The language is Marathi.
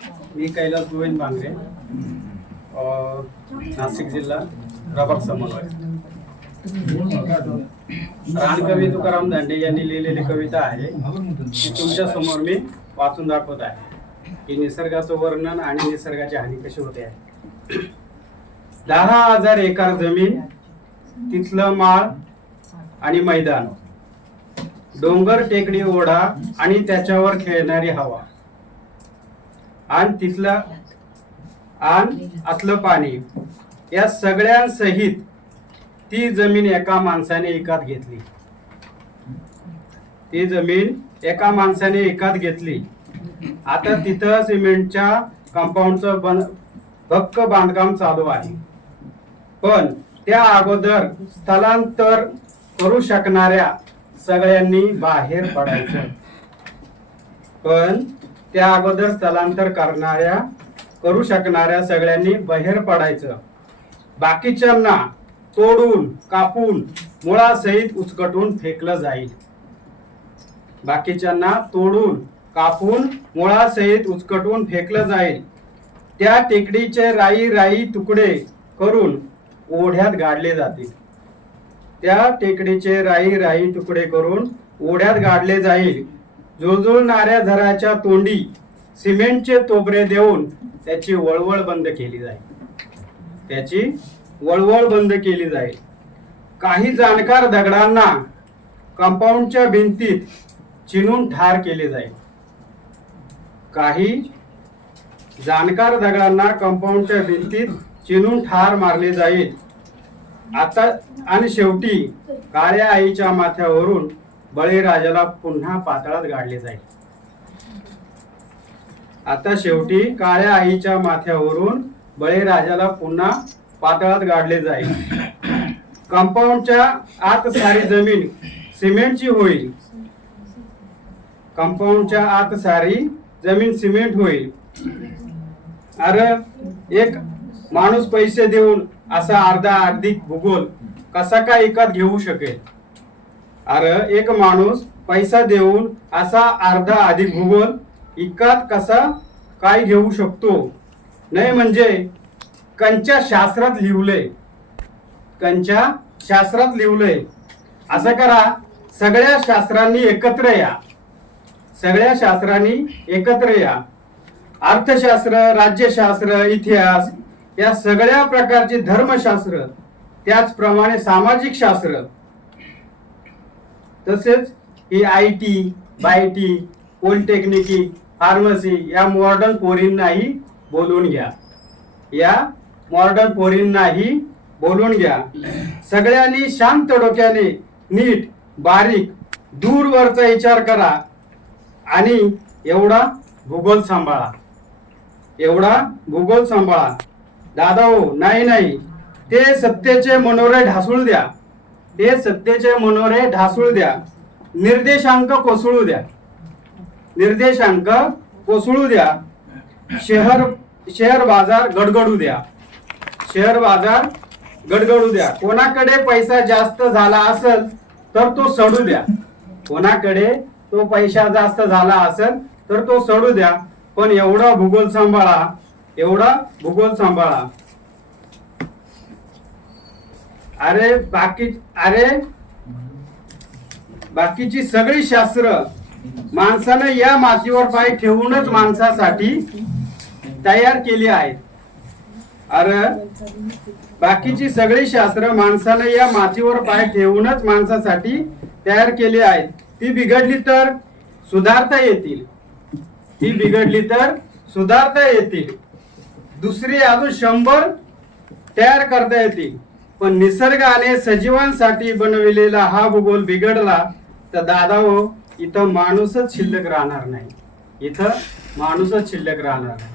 मी कैलास गोविंद बांगरे नाशिक जिल्हा प्रभाग समन्वय. रानकवी तुकाराम दांडे यांनी लिहिलेली कविता आहे ती तुमच्यासमोर मी वाचून दाखवत आहे की निसर्गाचं वर्णन आणि निसर्गाची हानी कशी होते आहे. दहा हजार एकर जमीन तिथलं माळ आणि मैदान डोंगर टेकडी ओढा आणि त्याच्यावर खेळणारी हवा. आणि तिथलं आणि आतलं पाणी. या सगळ्यांसहित ती जमीन एका माणसाने एकात घेतली. ती जमीन एका माणसाने एकात घेतली. आता तिथं सिमेंटच्या कंपाऊंडचं बन भक्क बांधकाम चालू आहे. पण त्या अगोदर स्थलांतर करू शकणाऱ्या सगळ्यांनी बाहेर पडायचं. पण त्या अगोदर स्थलांतर करणाऱ्या करू शकणाऱ्या सगळ्यांनी बाहेर पडायचं. बाकीच्यांना तोडून कापून मुळासहित उचकटून फेकलं जाईल. बाकीच्यांना तोडून कापून मुळासहित उचकटून फेकलं जाईल. त्या टेकडीचे राई राई तुकडे करून ओढ्यात गाडले जातील. त्या टेकडीचे राई राई तुकडे करून ओढ्यात गाडले जाईल. जुळजुळणाऱ्या झराच्या तोंडी सिमेंटचे तोबरे देऊन त्याची वळवळ बंद केली जाईल. त्याची वळवळ बंद केली जाईल. काही जाणकार दगडांना कंपाऊंडच्या भिंतीत चिनून ठार केले जाईल. काही जाणकार दगडांना कंपाऊंडच्या भिंतीत चिनून ठार मारले जाईल. आता आणि शेवटी काळ्या आईच्या माथ्यावरून बळीराजाला पुन्हा पातळात गाडले जाईल. आता शेवटी काळ्या आईच्या माथ्यावरून बळीराजाला पुन्हा पातळात गाडले जाईल. कंपाऊंडच्या आत सारी जमीन सिमेंटची होईल. कंपाऊंडच्या आत सारी जमीन सिमेंट होईल. अरे एक माणूस पैसे देऊन असा अर्धा अर्धिक भूगोल कसा काय एकात घेऊ शकेल? अरे एक माणूस पैसा देऊन असा अर्धा अधिक भूगोल इतकात कसा काय घेऊ शकतो? नाही म्हणजे कंच्या शास्त्रात लिहलंय कंच्या शास्त्रात लिहलंय असं करा सगळ्या शास्त्रांनी एकत्र या. सगळ्या शास्त्रांनी एकत्र या. अर्थशास्त्र राज्यशास्त्र इतिहास या सगळ्या प्रकारचे धर्मशास्त्र त्याचप्रमाणे सामाजिक शास्त्र तसेच ही आय टी बाय टी पॉलिटेक्निकी फार्मसी या मॉडर्न पोरींनाही बोलून घ्या. या मॉडर्न पोरींनाही बोलून घ्या. सगळ्यांनी शांत डोक्याने नीट बारीक दूरवरचा विचार करा आणि एवढा भूगोल सांभाळा. एवढा भूगोल सांभाळा. दादा हो नाही नाही. ते सत्तेचे मनोरे ढासळू द्या. हे सत्तेचे मनोरे ढासळू द्या. निर्देशांक कोसळू द्या. निर्देशांक कोसळू द्या. शहर शेअर बाजार गडगडू द्या. शेअर बाजार गडगडू द्या. कोणाकडे पैसा जास्त झाला असेल तर तो सडू द्या. कोणाकडे तो पैसा जास्त झाला असेल तर तो सडू द्या. पण एवढा भूगोल सांभाळा. एवढा भूगोल सांभाळा. अरे बाकी अरे बाकीची सगळी शास्त्र माणसानं या मातीवर पाय ठेवूनच माणसासाठी तयार केली आहेत. अरे बाकीची सगळी शास्त्र माणसानं या मातीवर पाय ठेवूनच माणसासाठी तयार केली आहेत. ती बिघडली तर सुधारता येतील. ती बिघडली तर सुधारता येतील. दुसरी अजून शंभर तयार करता येतील. पण निसर्गाने सजीवांसाठी बनविलेला हा भूगोल बिघडला तर दादा हो इथं माणूसच शिल्लक राहणार नाही. इथं माणूसच शिल्लक राहणार नाही.